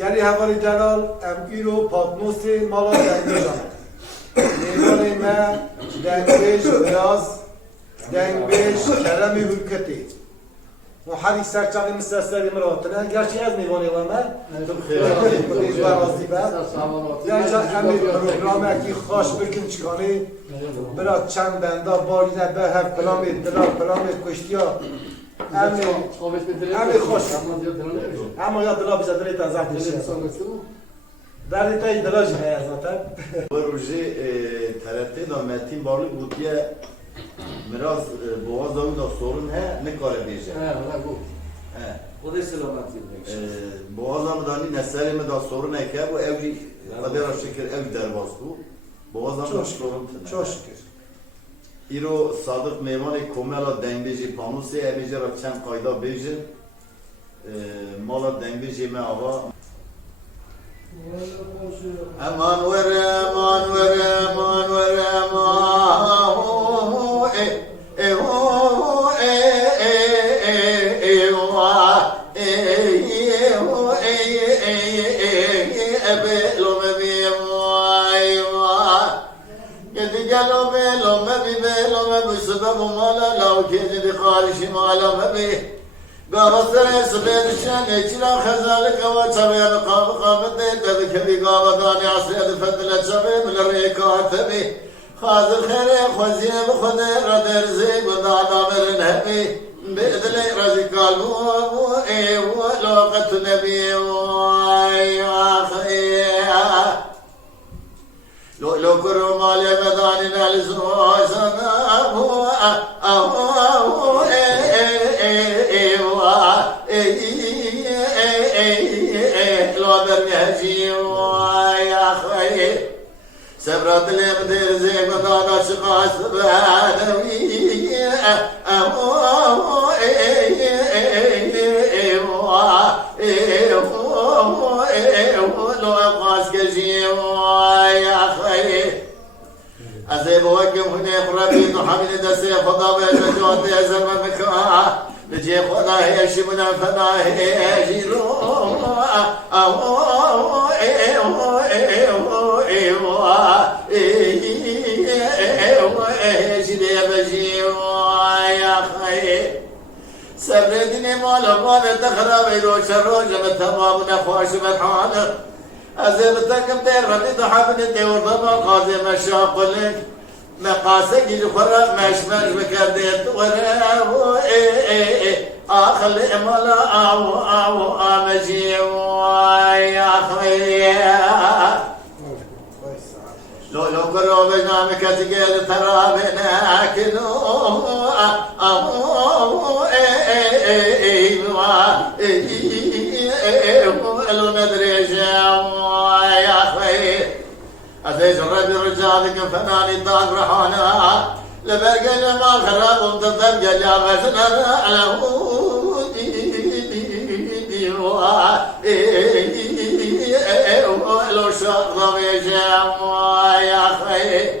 گری هواری دلال ام ایرو پاتنوس مالا دنگش لیوان ما دنگش براز دنگش کرمی هرکتی و هری سرچاقی مستسری مراتنه گرچه از میوانی و ما خیلی برازی بعد گرچه امی پروگرام اکی خوش بکن چکانی برای چند بنده باری نبه هف پلامید دلال پلامید کشتیا امی خوش اما یا دلا بیزا دلی تنظر دیشه دلی تایی دلا جنه از نتر و روژه ترته دا متین بالو بودیه مراز بواز داوی دا سورن ها نکاره بیجه خودش سلامتی بواز هم دانی نسلی دا سورن ها که و اوی قدر شکر اوی درباز کو بواز هم دا سورن تنه چوش شکر ایرو صادق میوان کوملا دنگ بیجی پانوسی امیجه را چند قایده بیجه مالا دنگ بیجی می آقا امان ور امان ور امان ور امان قاوة سبيل الشان يجرى خزالك وتبين قام قامت ديدك بي قاوة عصير فدلة شبيب للريكات بي خاذ الخير خوزيه بخذير ردير زيب ودعنا مرن هبي بإذلي رزي قالبو ولوقت نبي لو كرو مالي مداننا لزروجنا سبرات اللي بدير زي بدانا شقاش بادوي لو أقاس كجي يا خي أزيب وقم هنا قربي محمد دسي خدا بجوات يزم مكا نجي خدا هي شمنا فنا هي جيرو سردني مالا مالا تخرب يروش الروج بالتمام نخواش بالحانة أزيب تكم دير ردي ضحبني ديور ضبا قاضي مشاق لك مقاسك يخرب مشمش بكرديت ورابو آخلي مالا آو آمجي يا خير لو كرو بجنامك تقيل ترى بناكلو لو ندري يا خي أزيز الربي رجالك فناني طاق رحانا لبرقى ما خراب ومتضرق يا غزنا على لو شغضب يا خي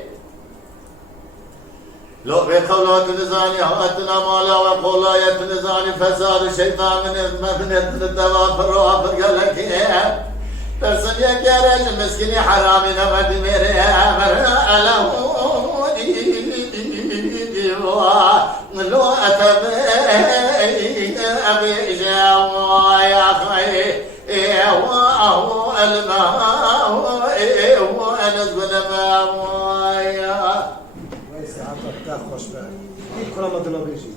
لو بخولات نزاني هاتنا مالا وقولا يتنزاني فساد الشيطان من الدواب الرواب قالك برسن يا كراج مسكيني حرامي نمد ميري مرأة لو أتبي أبي جاوا يا خي هو الماء وأنا الظلماء خوش به این کنم دلا بیشی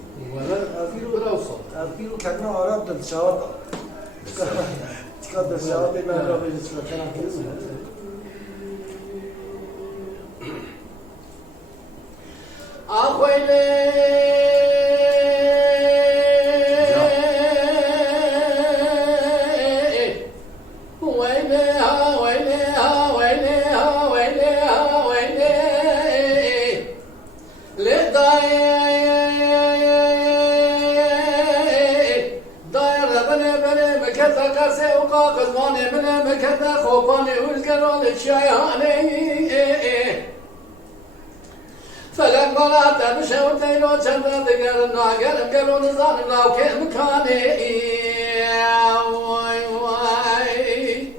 افیرو براوسا افیرو کنه آرام دل شاور تکات دل شاور به من را بیشی چرا کنم کسی آخویله فلك مرات بشوت ليلو جنب دقر الناقر قالوا نظام لو كان مكاني واي واي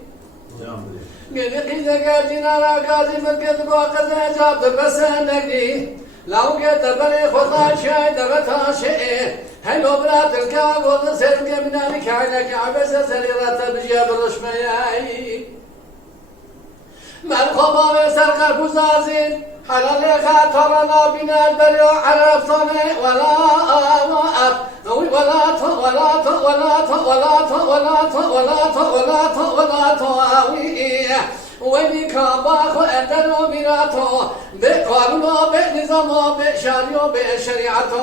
قلقي ذكرتنا راكازي ملكت بوقت جاب بسندقي لو قد بني خطا شاي دبتها شيء هلو بلاد الكعب وضسر قمنا لك عينك عبس سريرة بجيب الرشمياي من خمار سرق البزازين حلال خاطرنا بنا البريو عرفتني ولا أمات ولا تو ولا تو ولا تو ولا تو ولا تو ولا تو ولا تو ولا تو وینی کاباخو ادنو میراتو به قانونو به نظامو به شریعو به شریعتو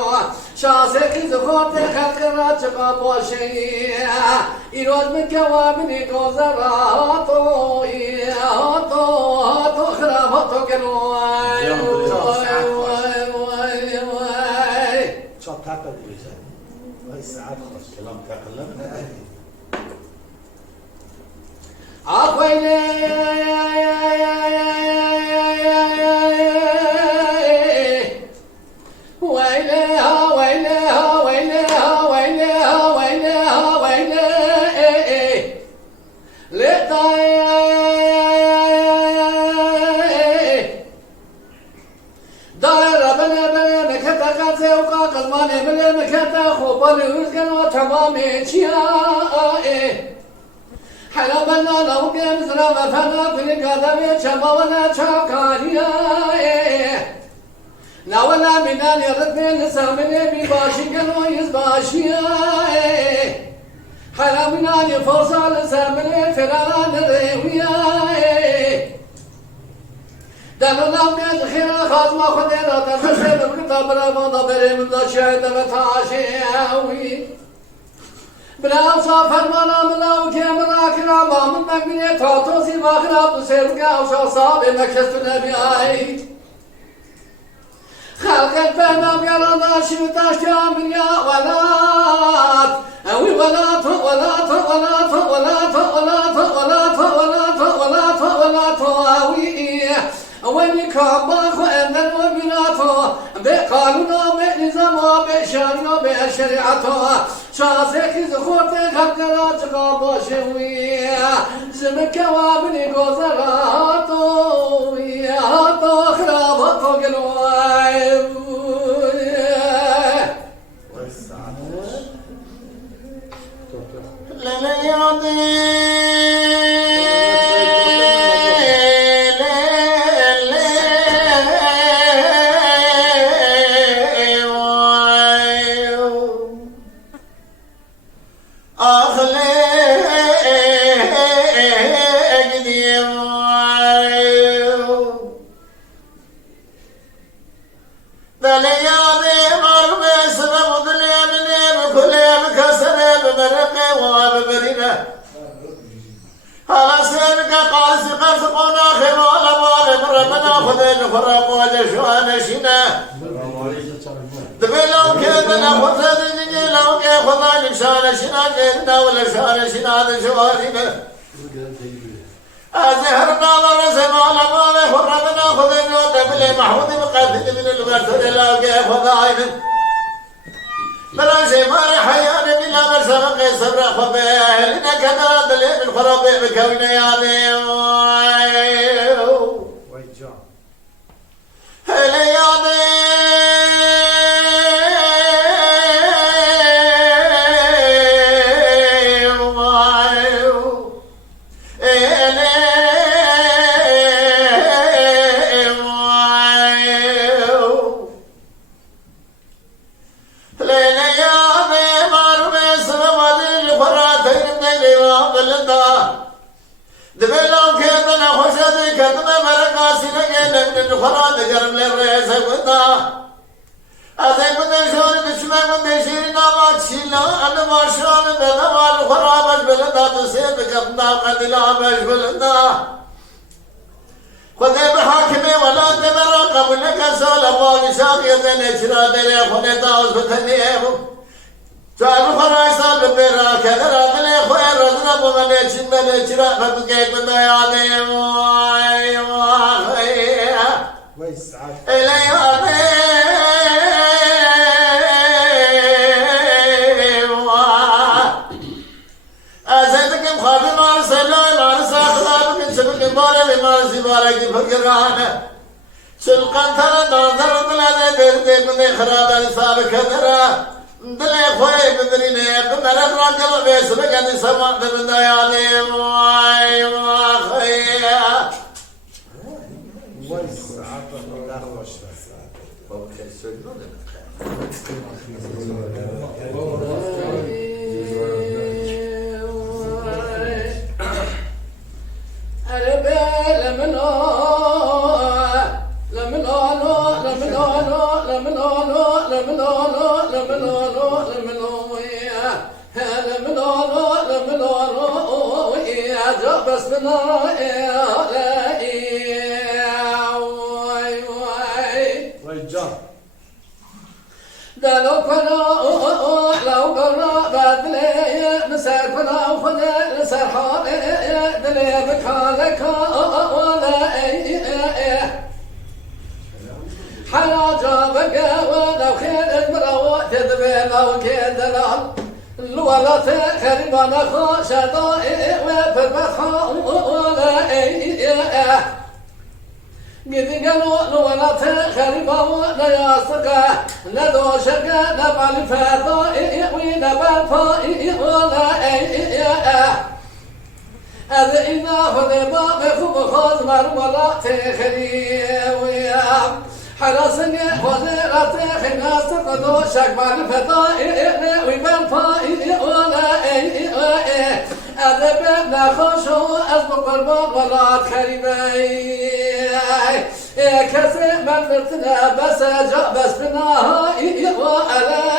شاسه کی زخورت خلق را چقا باشی ایروز مکوامنی گذراتو هاتو خراباتو گلو شو تعقل بيزا وهي ساعات خلاص كلام تكلم حلبنا لو كان زرا فنا في القدم شمونا شاكاريا ناولا منان يردن لسامني بباشي كانوا يزباشيا حلبنا يفرصا لسامني فران الريويا دلنا من خير خاتمة خدينا تنسي بكتاب رمضان بريم ذا شهد متعشياوي بلا صافر مانا ملاو كاملا كراما من مقبلية توتوسي باخراب تسيرك وشا صابي مكشت النبي آي خلق الفهمة بيرانا شمتاش كامل ولات أوي ولات ولات ولات ولات ولات ولات ولات ولات ولات أوي وين كاباخو أندن وبناتو بقانونا بنظاما بشريعة بشريعتو شاسك زخورت خلقنا تقابا شوية زمك وابني قوزراتو هاتو خراباتو قلواي بباره بمارسی بارکی فکرانه شلقان تر ناظر دلانه درده بده خراب الساب کدره دل خوی بدرینه بمرد راکل بیس بگنی سمان دبندایانی وای واخیا وای ساعت الله خوش رسد بابا خیلی سوی بس وای جان دلو كنا لو قرا بدلي مسار كنا وخذ مسار حالي دلي بكالك ولا حلا جابك ولو خير المرو تدبي لو كان دلال ولا تخرب انا خشدائي وفرمت ولا قد قالوا ولا تخرب ولا ياسقى ندوشك نبع الفضائي ونبع الفائي ولا هذا إذا فضيبا بخوب خاز مرملا تخري حراسني وزيرة خناس قدوشك مع الفضائي وبع الفائي ولا هذا بابنا خوشو أسبق الباب ولا تخربي كسر من مرتنا بس جاء بس بناهائي وعلى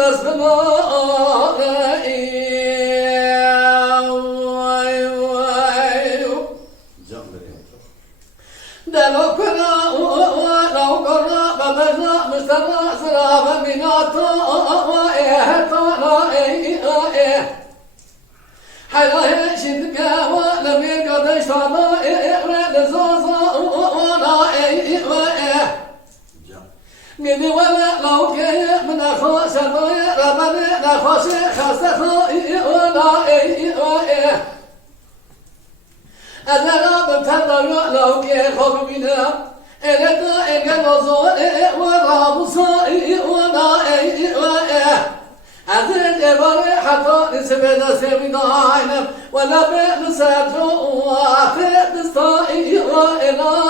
بس دلو كنا لو قرا بمزا مسترا سرا بميناتو حلا شدك ولم يقدر شطا لزازا قد ولا لو كان من أخوش ربنا نخوش خاصة ولا أنا رب تدري لو كان خوف بنا إلى إن نزور وراب صائي ولا هذا الجبر حتى نسبنا سبنا ولا بنسجو وفي بستائي وإلى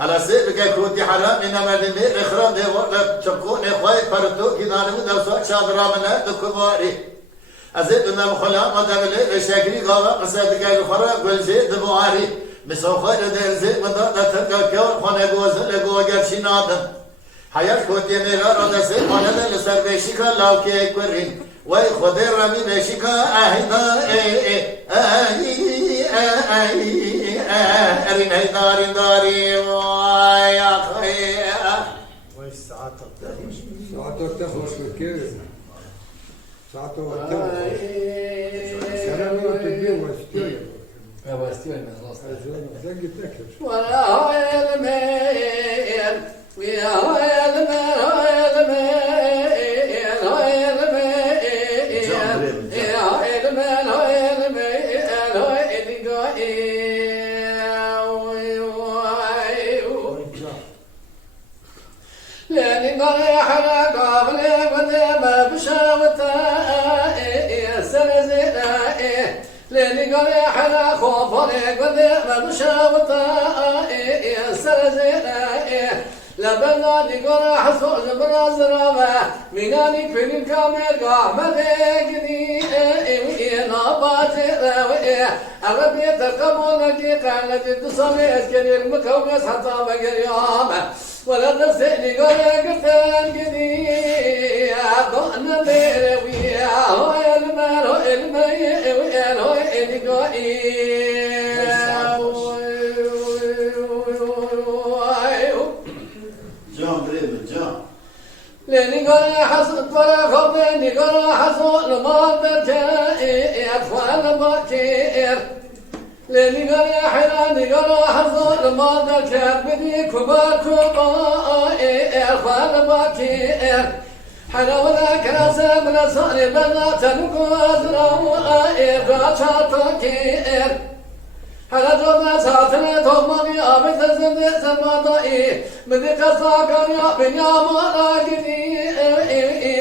على سيبك كنت حرام إنما دمي إخرام دي وقت تكون إخوائي فرطو كذا نمو دوسوك شادرا منا دكباري أزيد إنما خلا ما دملي بشاكري قاوة قصادك الخرا قل زيد دمواري مسوخي لدير زيد من دا تلقى كون خانة قوزن لقوة قرشي نادم حياة كنت يميرا رضا سيد خانة لسر بيشيكا لاو كي كورين وي خدي رمي بيشيكا أهدا أرين هيداري داري ويا خير Saat o vakti var. Sen onu oturuyor mu istiyor ya. Evet, istiyorum ben aslında. Sen gitmek yok. ولا المين ويا المين لأني قال حنا قابل ما بشاوته سنزنا لأني قال حنا خوفني ما بشاوته سنزنا لبنا نقول حصول زبر زرابة ميناني كل الكامل قامد قدي نابات أغبي تقبل لك قالت تصلي أسكني المكوكس حتى بقر يوم ولا تسألي قول قتل قدي ضعنا بيروي هو المال هو المي هو لأني قال حصل طرف خطيني قال حصل ما بدأ أطفال بكير لأني قال حناني قال حصل ما بدأ بدي كبار أطفال بكير حنا ولا كراسة من صار بنات نقدر وإبرة تكير حنا جونا ساتنا تومني أبي تزمد سمادائي من قصة كريا بنياما راجدي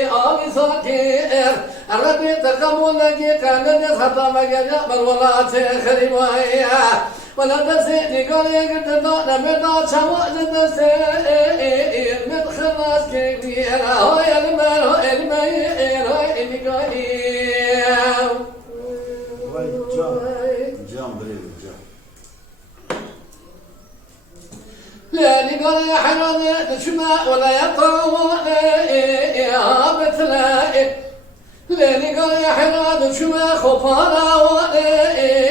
أبي ساكير أربي تكمل لك كان نسحب مجانا بالولا تخرب ويا ولا تسيني قال يقدر نمدا شوا جدسي من خلاص كبير هاي المال هاي المال هاي النقايم لأني قال يا حرام تشمع ولا يطول يا بتلاقي لأني قال يا حرام تشمع خفانا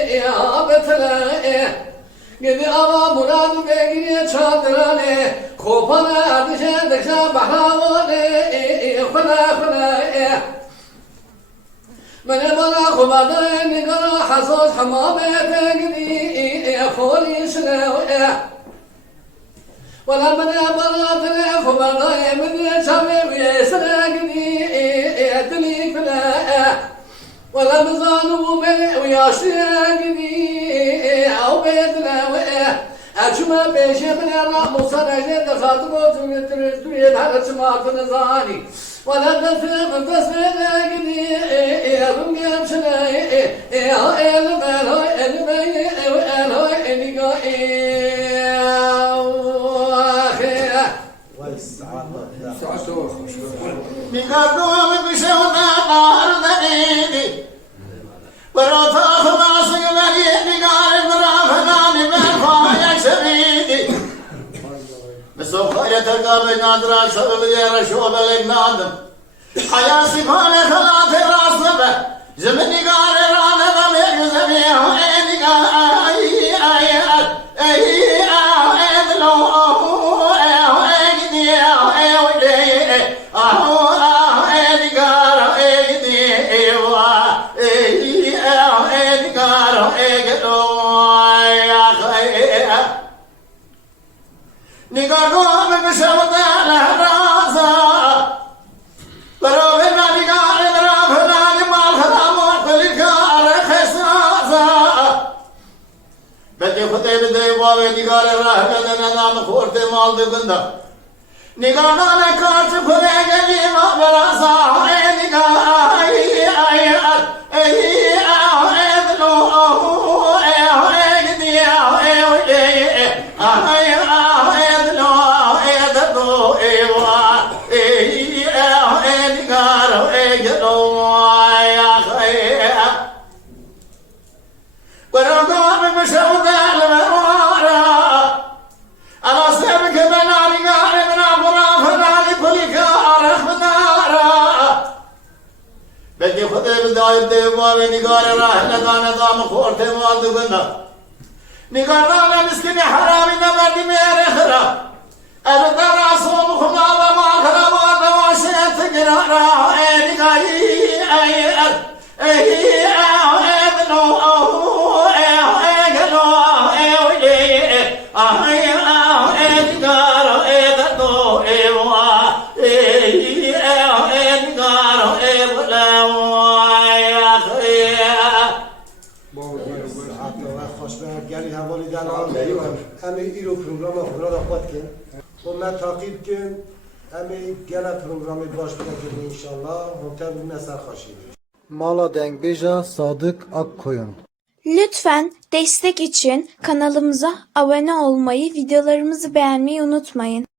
يا بتلاقي قد أرى مراد بيجي شاطراني خفانا أدشان دكشان بحراواني خلا من بلا خبادين قال حصوص حمامي تقدي خولي سلاوي ولا من بلا خبادين من شبيبي سلاقدي أدلي فلا ولا مزانو بي وياشيقدي أو بيدلاوي أجمع بيشي من الرحم وصنعين دخاتمو تريد على سماعة نزاني ولا تفهم تسلاقدي رمي شلاي هاي المال هاي المي هاي النقاي نقدو بشونا باردني وروتا خلاص يملي نقال مرافنا نبال يا شبيدي بسوق يترقى بنادرا شرب يا رشوب الإجناد حيا سفانة خلاص راسبة زمني قال رانا بمير زميه وين قال निगाह काट खुलेगा जीवा बड़ा सा है निगाह लो दिया निगाह मिस्किन हरामी नबी मेरे खरा अब तरा सोम खुदा व मा खरा व दवा शेत गिरा रहा है Nigahi Ay ah edgar edato ewa edgar evla حتی وقت خوش به گلی حوالی دن آن امی ایرو پروگرام خورا را خود کن و من تاقیب کن امی گل پروگرامی باش بکن انشالله منتر بونه سر خاشی Mala Dengbej'a Sadık Akkoyun. Lütfen destek için kanalımıza abone olmayı, videolarımızı beğenmeyi unutmayın.